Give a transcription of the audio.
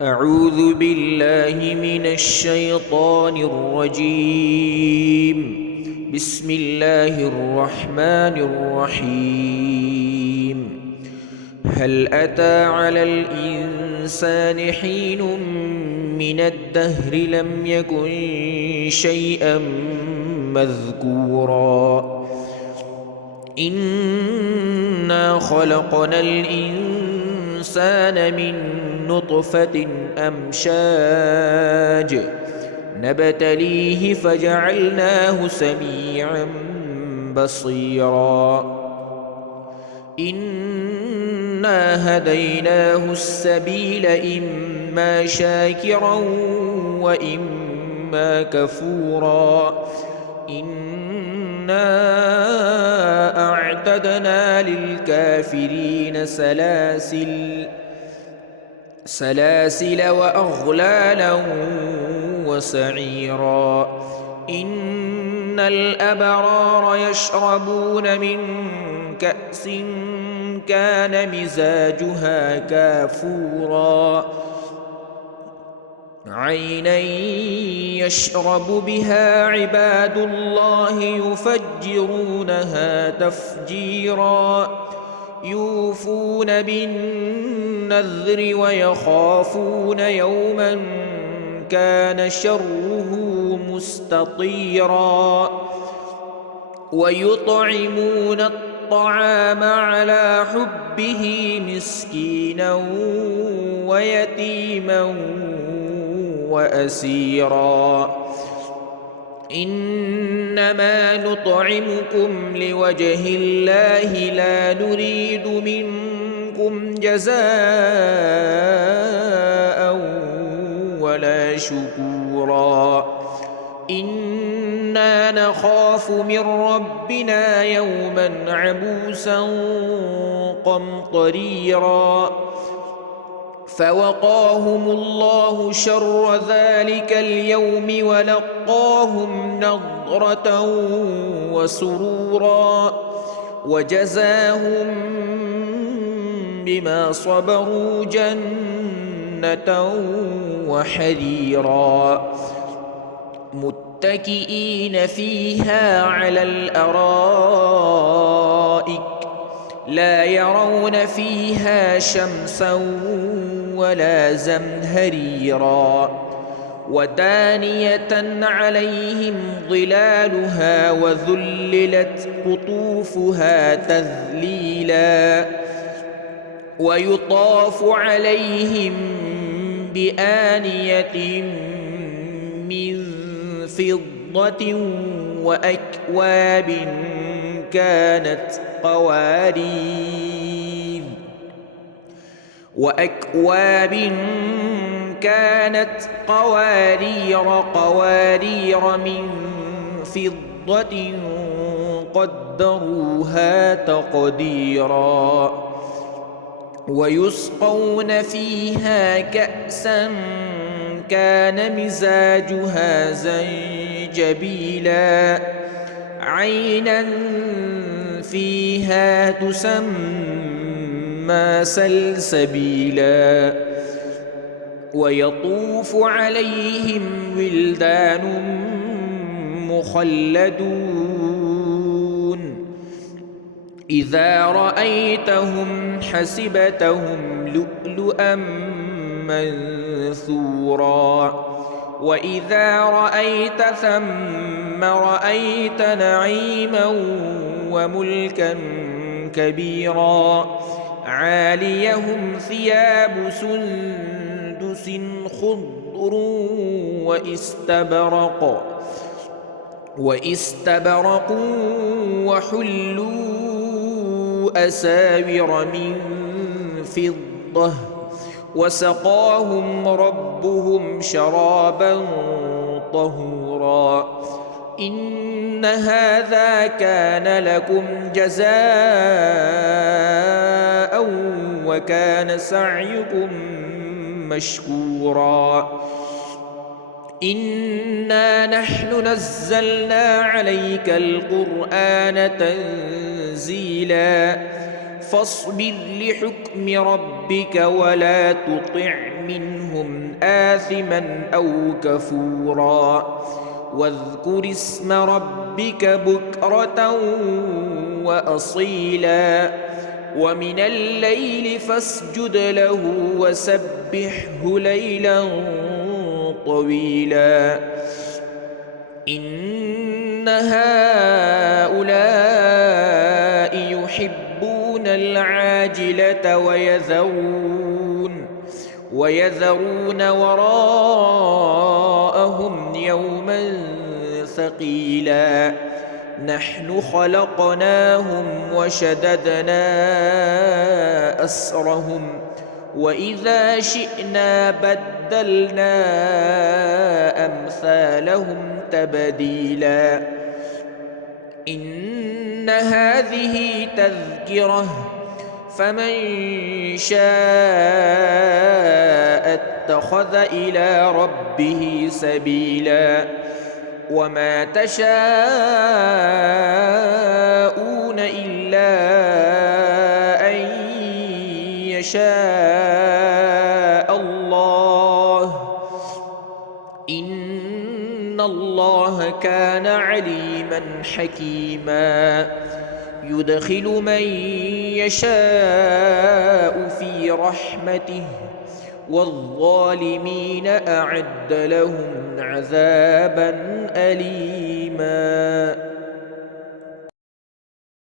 أعوذ بالله من الشيطان الرجيم. بسم الله الرحمن الرحيم. هل أتى على الإنسان حين من الدهر لم يكن شيئا مذكورا إنا خلقنا الإنسان من نطفة أمشاج نبتليه فجعلناه سميعا بصيرا إنا هديناه السبيل إما شاكرا وإما كفورا إنا أعتدنا للكافرين سلاسل وأغلالا وسعيرا إن الأبرار يشربون من كأس كان مزاجها كافورا عينا يشرب بها عباد الله يفجرونها تفجيرا يوفون بالنذر ويخافون يوما كان شره مستطيرا ويطعمون الطعام على حبه مسكينا ويتيما وأسيرا إنما نطعمكم لوجه الله لا نريد منكم جزاء ولا شكورا إنا نخاف من ربنا يوما عبوسا قمطريرا فوقاهم الله شر ذلك اليوم ولقاهم نضرة وسرورا وجزاهم بما صبروا جنة وحريرا متكئين فيها على الأرائك لا يرون فيها شمسا ولا زمهريرا ودانية عليهم ظلالها وذللت قطوفها تذليلا ويطاف عليهم بآنية من فضة وأكواب كانت قوارير من فضة قدروها تقديرا ويسقون فيها كأسا كان مزاجها زنجبيلا عينا فيها تسمى سلسبيلا ويطوف عليهم ولدان مخلدون إذا رأيتهم حسبتهم لؤلؤا منثورا وإذا رأيت ثم رأيت نعيما وملكا كبيرا عاليهم ثياب سندس خضر واستبرق وحلوا أساور من فضة وسقاهم ربهم شرابا طهورا إن هذا كان لكم جزاء وكان سعيكم مشكورا إنا نحن نزلنا عليك القرآن تنزيلا فاصبر لحكم ربك ولا تطع منهم آثما أو كفورا واذكر اسم ربك بكرة وأصيلا ومن الليل فاسجد له وسبحه ليلا طويلا إن هؤلاء يحبون العاجلة ويذرون وراءهم يوما ثقيلا نحن خلقناهم وشددنا أسرهم وإذا شئنا بدلنا أمثالهم تبديلا إن هذه تذكرة فمن شاء اتخذ إلى ربه سبيلا وما تشاءون إلا أن يشاء الله إن الله كان عليما حكيما يدخل من يشاء في رحمته والظالمين أعد لهم عذابا أليما